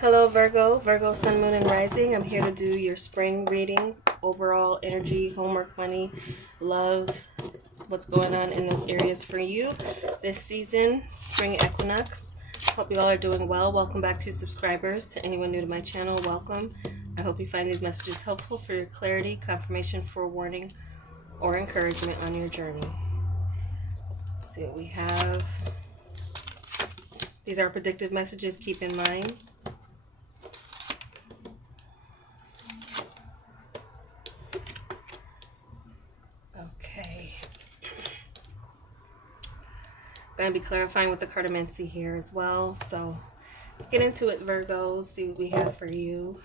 Hello Virgo, Virgo Sun, Moon, and Rising. I'm here to do your spring reading, overall energy, homework, money, love, what's going on in those areas for you this season, spring equinox. Hope you all are doing well. Welcome back to subscribers. To anyone new to my channel, welcome. I hope you find these messages helpful for your clarity, confirmation, forewarning, or encouragement on your journey. Let's see what we have. These are predictive messages, keep in mind. Okay. Going to be clarifying with the cartomancy here as well. So let's get into it, Virgo. See what we have for you.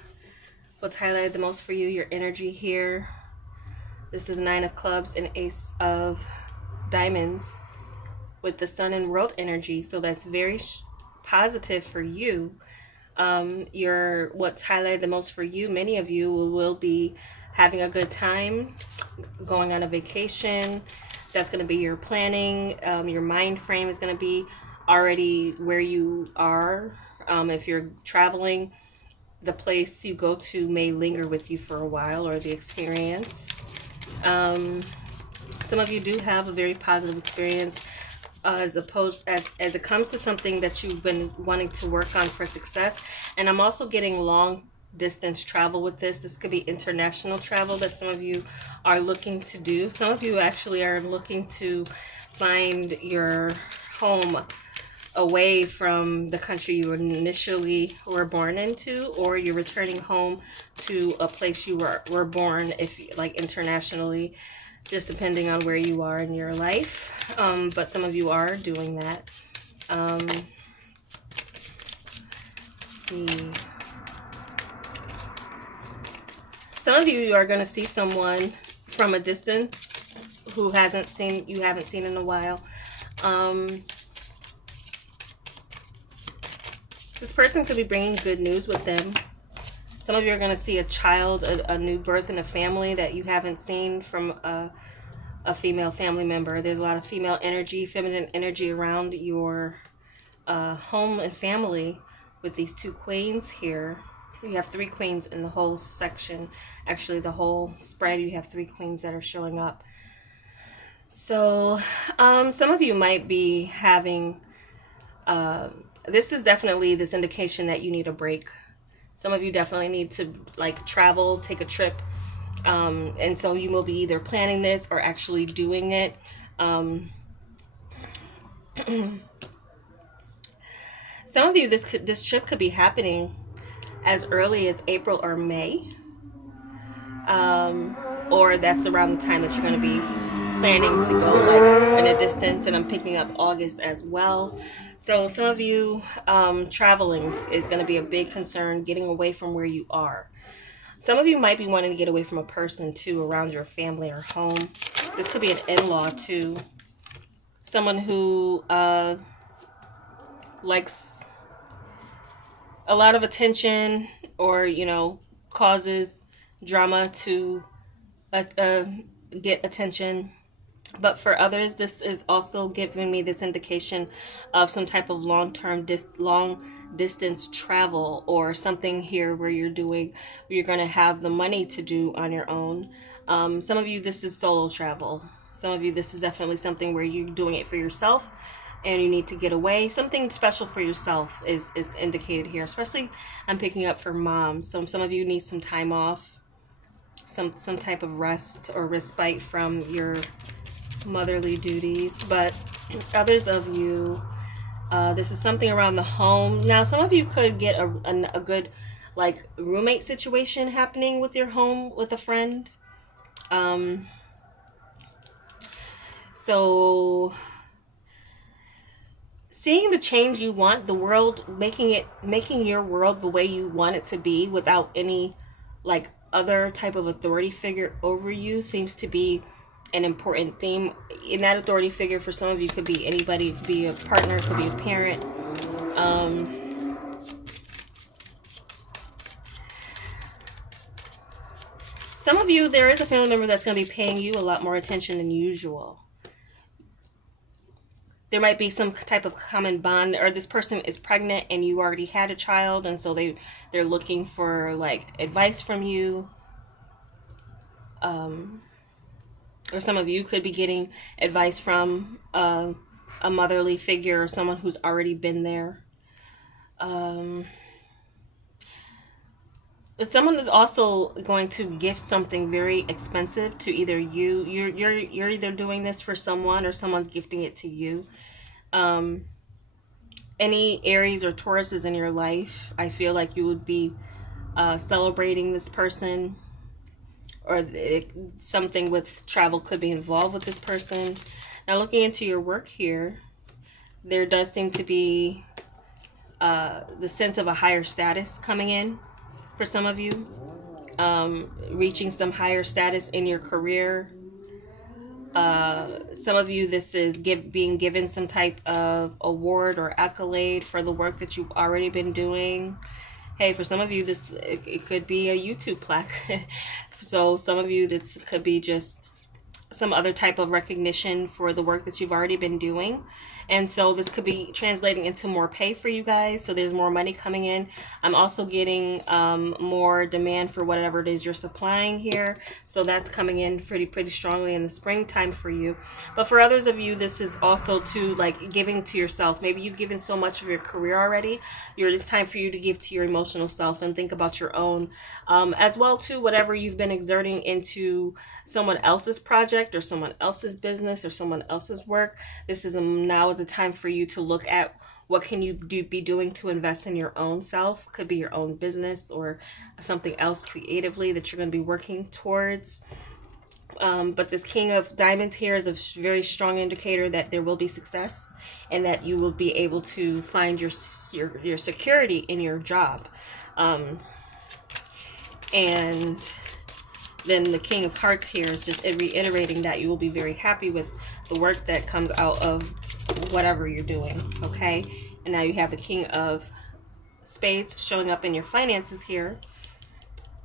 What's highlighted the most for you, your energy here. This is Nine of Clubs and Ace of Diamonds with the Sun and World energy. So that's very positive for you. What's highlighted the most for you, many of you will be having a good time, going on a vacation. That's going to be your planning. Your mind frame is going to be already where you are. If you're traveling, the place you go to may linger with you for a while, or the experience. Some of you do have a very positive experience as it comes to something that you've been wanting to work on for success. And I'm also getting long distance travel with this. This could be international travel that some of you are looking to do. Some of you actually are looking to find your home away from the country you initially were born into, or you're returning home to a place you were born, if like internationally, just depending on where you are in your life. But some of you are doing that. Let's see. Some of you are going to see someone from a distance who you haven't seen in a while. This person could be bringing good news with them. Some of you are going to see a child, a new birth in a family that you haven't seen from a female family member. There's a lot of female energy, feminine energy around your home and family with these two queens here. You have three queens in the whole section. Actually, the whole spread, you have three queens that are showing up. So some of you might be having, this is definitely this indication that you need a break. Some of you definitely need to like travel, take a trip. And so you will be either planning this or actually doing it. Some of you, this trip could be happening as early as April or May, or that's around the time that you're going to be planning to go like in a distance. And I'm picking up August as well. So some of you, traveling is going to be a big concern, getting away from where you are. Some of you might be wanting to get away from a person too, around your family or home. This could be an in-law too, someone who likes a lot of attention, or causes drama to get attention. But for others, this is also giving me this indication of some type of long distance travel, or something here where you're going to have the money to do on your own. Some of you, this is solo travel. Some of you, this is definitely something where you're doing it for yourself and you need to get away. Something special for yourself is indicated here. Especially I'm picking up for moms. So some of you need some time off, some type of rest or respite from your motherly duties. But others of you, this is something around the home. Now some of you could get a good like roommate situation happening with your home with a friend. So seeing the change you want, the world, making your world the way you want it to be without any like other type of authority figure over you, seems to be an important theme. In that authority figure, for some of you, could be anybody. It could be a partner, it could be a parent. Some of you, there is a family member that's going to be paying you a lot more attention than usual. there might be some type of common bond, or this person is pregnant and you already had a child, and so they're looking for like advice from you. Or some of you could be getting advice from a motherly figure or someone who's already been there. But someone is also going to gift something very expensive to either you. You're either doing this for someone or someone's gifting it to you. Any Aries or Tauruses in your life, I feel like you would be celebrating this person, or something with travel could be involved with this person. Now, looking into your work here, there does seem to be the sense of a higher status coming in for some of you, reaching some higher status in your career. Some of you, this is being given some type of award or accolade for the work that you've already been doing. Hey, for some of you, it could be a YouTube plaque. So some of you, this could be just some other type of recognition for the work that you've already been doing. And so this could be translating into more pay for you guys. So there's more money coming in. I'm also getting more demand for whatever it is you're supplying here. So that's coming in pretty strongly in the springtime for you. But for others of you, this is also to like giving to yourself. Maybe you've given so much of your career already. It's time for you to give to your emotional self and think about your own, as well too, whatever you've been exerting into someone else's project or someone else's business or someone else's work. This is now is a time for you to look at what can you be doing to invest in your own self. Could be your own business or something else creatively that you're going to be working towards. But this King of Diamonds here is a very strong indicator that there will be success and that you will be able to find your security in your job. And then the King of Hearts here is just reiterating that you will be very happy with the work that comes out of whatever you're doing, okay? And now you have the King of Spades showing up in your finances here.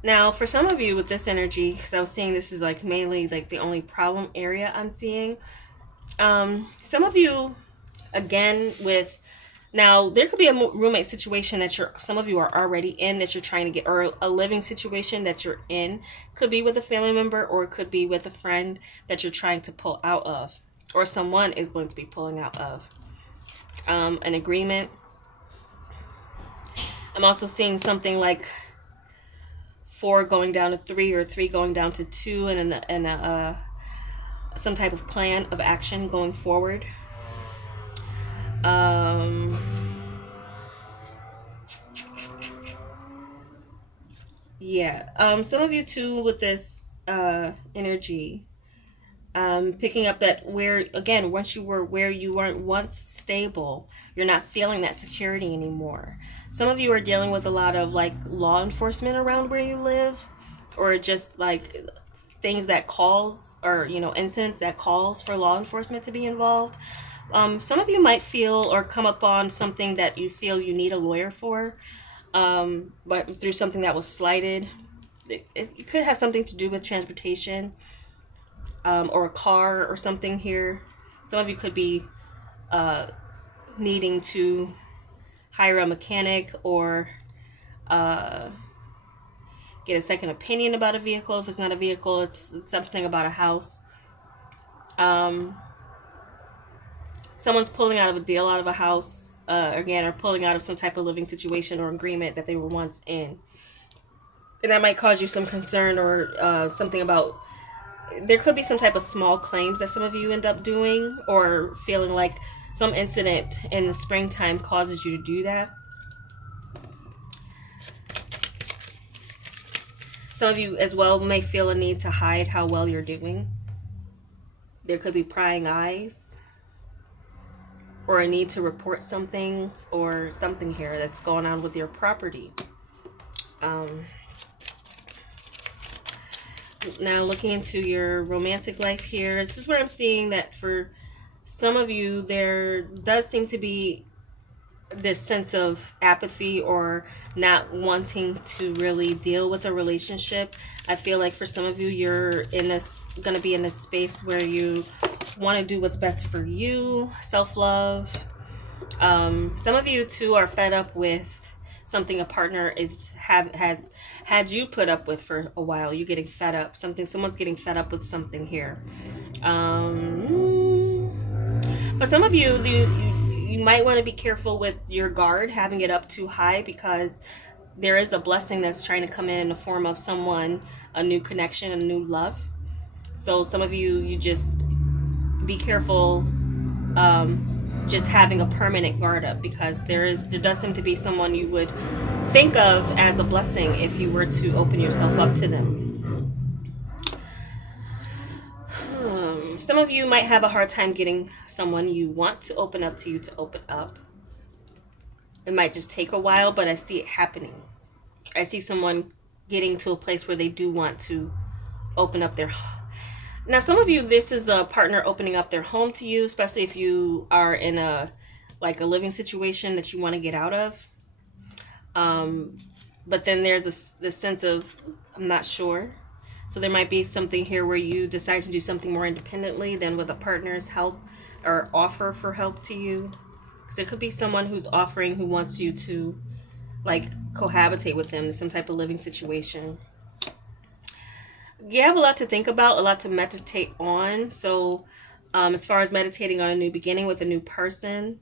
Now, for some of you with this energy, because I was seeing this is like mainly like the only problem area I'm seeing. Some of you, again, with... Now, there could be a roommate situation that some of you are already in that you're trying to get, or a living situation that you're in. Could be with a family member, or it could be with a friend that you're trying to pull out of, or someone is going to be pulling out of. An agreement. I'm also seeing something like 4 going down to 3, or 3 going down to 2, and some type of plan of action going forward. Some of you too with this energy, picking up that once you were where you weren't once stable, you're not feeling that security anymore. Some of you are dealing with a lot of like law enforcement around where you live, or just like things that calls, or incidents that calls for law enforcement to be involved. Some of you might feel or come upon something that you feel you need a lawyer for, but through something that was slighted. It could have something to do with transportation, or a car or something here. Some of you could be needing to hire a mechanic or get a second opinion about a vehicle. If it's not a vehicle, it's something about a house. Someone's pulling out of a deal out of a house, or pulling out of some type of living situation or agreement that they were once in. And that might cause you some concern, or something about, there could be some type of small claims that some of you end up doing, or feeling like some incident in the springtime causes you to do that. Some of you as well may feel a need to hide how well you're doing. There could be prying eyes, or a need to report something, or something here that's going on with your property. Now looking into your romantic life here, this is where I'm seeing that for some of you there does seem to be this sense of apathy or not wanting to really deal with a relationship. I feel like for some of you, you're going to be in a space where you want to do what's best for you, self-love. Some of you too are fed up with something a partner has had you put up with for a while. You're getting fed up. Someone's getting fed up with something here. But some of you might want to be careful with your guard, having it up too high, because there is a blessing that's trying to come in the form of someone, a new connection, a new love. So some of you just be careful just having a permanent guard up, because there does seem to be someone you would think of as a blessing if you were to open yourself up to them. Some of you might have a hard time getting someone you want to open up to you to open up. It might just take a while, but I see it happening. I see someone getting to a place where they do want to open up their... Now, some of you, this is a partner opening up their home to you, especially if you are in a living situation that you want to get out of. But then there's this sense of, I'm not sure. So there might be something here where you decide to do something more independently than with a partner's help or offer for help to you. Because it could be someone who's offering, who wants you to cohabitate with them in some type of living situation. You have a lot to think about, a lot to meditate on. So as far as meditating on a new beginning with a new person,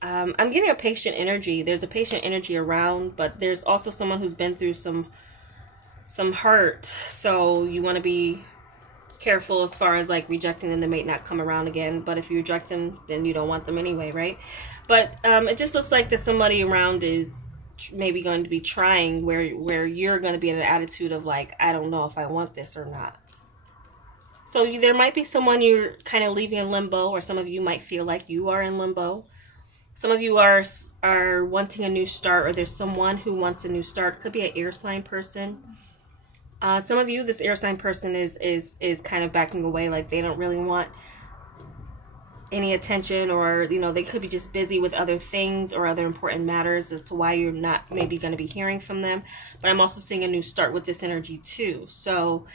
I'm getting a patient energy. There's a patient energy around, but there's also someone who's been through some hurt. So you want to be careful as far as rejecting them. They may not come around again, but if you reject them, then you don't want them anyway, right? But it just looks like that somebody around is maybe going to be trying where you're going to be in an attitude of I don't know if I want this or not. So there might be someone you're kind of leaving in limbo, or some of you might feel like you are in limbo. Some of you are wanting a new start, or there's someone who wants a new start. Could be an air sign person. Some of you, this air sign person is kind of backing away, they don't really want any attention, or they could be just busy with other things or other important matters as to why you're not maybe going to be hearing from them. But I'm also seeing a new start with this energy too. So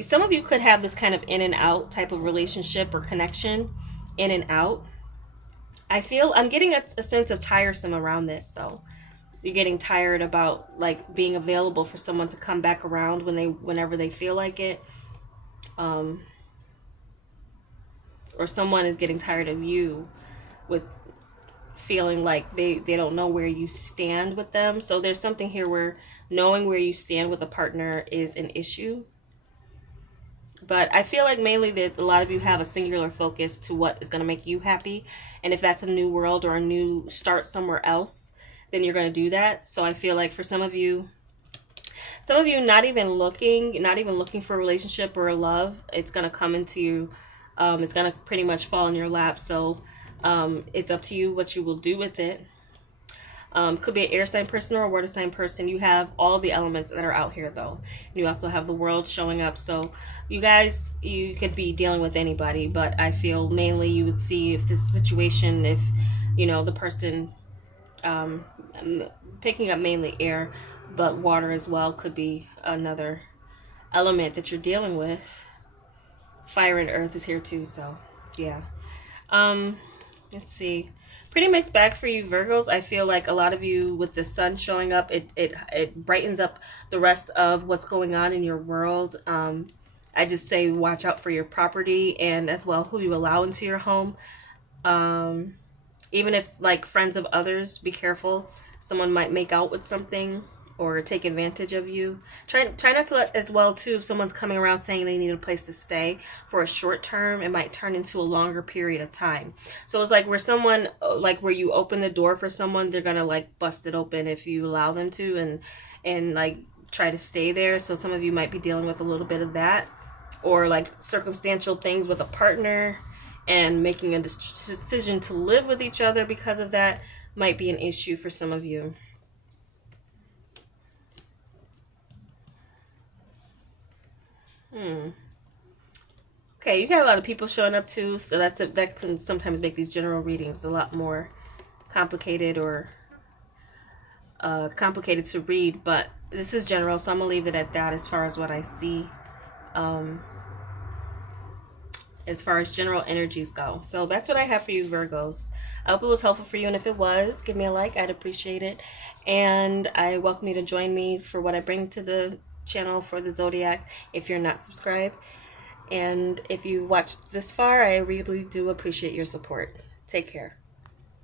some of you could have this kind of in and out type of relationship or connection, in and out. I'm getting a sense of tiresome around this though. You're getting tired about being available for someone to come back around whenever they feel like it. Or someone is getting tired of you with feeling like they don't know where you stand with them. So there's something here where knowing where you stand with a partner is an issue. But I feel like mainly that a lot of you have a singular focus to what is going to make you happy. And if that's a new world or a new start somewhere else, then you're going to do that. So I feel like for some of you not even looking for a relationship or a love, it's going to come into you. It's going to pretty much fall in your lap. So it's up to you what you will do with it. Could be an air sign person or a water sign person. You have all the elements that are out here though. You also have the world showing up. So you guys, you could be dealing with anybody, but I feel mainly you would see if this situation, if the person picking up mainly air, but water as well could be another element that you're dealing with. Fire and earth is here too, so yeah. Let's see. Pretty mixed bag for you Virgos. I feel like a lot of you with the sun showing up, it brightens up the rest of what's going on in your world. I just say watch out for your property and as well who you allow into your home. Even if friends of others, be careful. Someone might make out with something or take advantage of you. Try not to let as well too, if someone's coming around saying they need a place to stay for a short term, it might turn into a longer period of time. So it's where someone, where you open the door for someone, they're gonna bust it open if you allow them to and try to stay there. So some of you might be dealing with a little bit of that, or circumstantial things with a partner and making a decision to live with each other because of that might be an issue for some of you. Okay, you got a lot of people showing up too, so that can sometimes make these general readings a lot more complicated or complicated to read, but this is general, so I'm gonna leave it at that as far as what I see. as far as general energies go. So that's what I have for you, Virgos. I hope it was helpful for you, and if it was, give me a like. I'd appreciate it. And I welcome you to join me for what I bring to the channel for the Zodiac if you're not subscribed. And if you've watched this far, I really do appreciate your support. Take care.